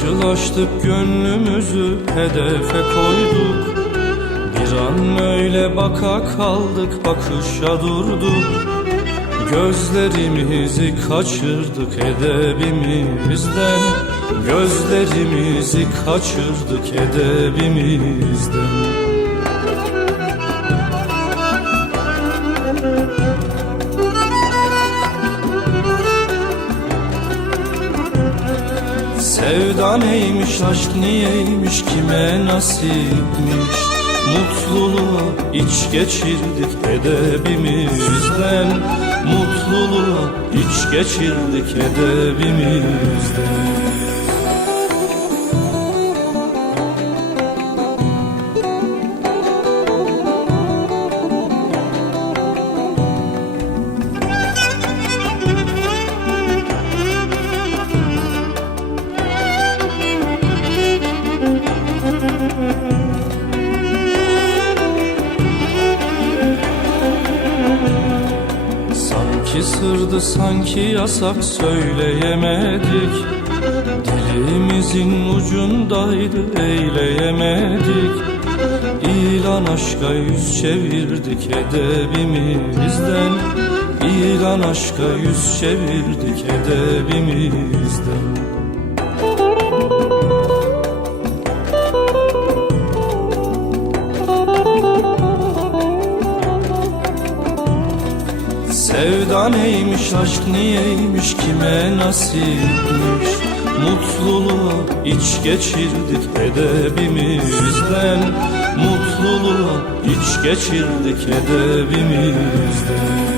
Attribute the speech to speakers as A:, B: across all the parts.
A: Karşılaştık gönlümüzü hedefe koyduk. Bir an öyle baka kaldık bakışa durduk. Gözlerimizi kaçırdık edebimizden. Gözlerimizi kaçırdık edebimizden Sevda neymiş, aşk niyeymiş, kime nasipmiş? Mutluluğa iç geçirdik edebimizden. Mutluluğa iç geçirdik edebimizden Sanki sırdı sanki yasak söyleyemedik. Dilimizin ucundaydı eyleyemedik. İlan aşka yüz çevirdik edebimizden. İlan aşka yüz çevirdik edebimizden Sevda neymiş, aşk niyeymiş, kime nasipmiş? Mutluluğa iç geçirdik edebimizden. Mutluluğa iç geçirdik edebimizden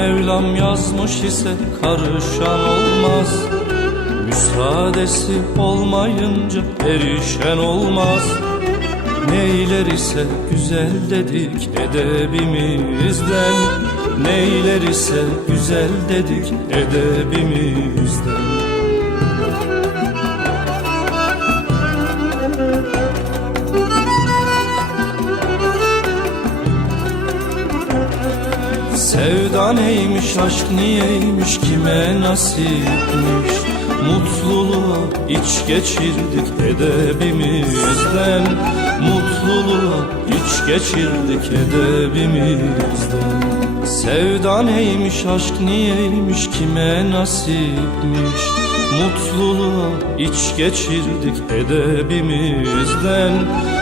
A: Mevlam yazmış ise karışan olmaz. Müsaadesi olmayınca erişen olmaz. Neyler ise güzel dedik edebimizden Neyler ise güzel dedik edebimizden Sevda neymiş, aşk niyeymiş, kime nasipmiş? Mutluluğa iç geçirdik edebimizden. Mutluluğa iç geçirdik edebimizden. Sevda neymiş, aşk niyeymiş, kime nasipmiş? Mutluluğa iç geçirdik edebimizden.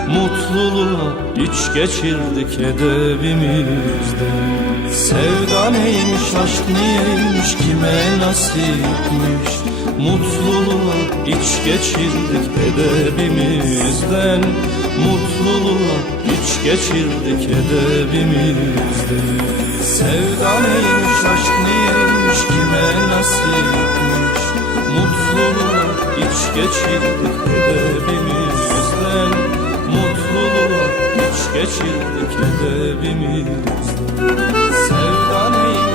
A: Mutluluğa iç geçirdik edebimizden Sevda neymiş, aşk niyeymiş, kime nasipmiş? Mutluluğa iç geçirdik edebimizden. Mutluluğa iç geçirdik edebimizden. Sevda neymiş, aşk niyeymiş, kime nasipmiş? Mutluluğa iç geçirdik edebimizden. Mutluluğa iç geçirdik edebimizden sevdan eyledim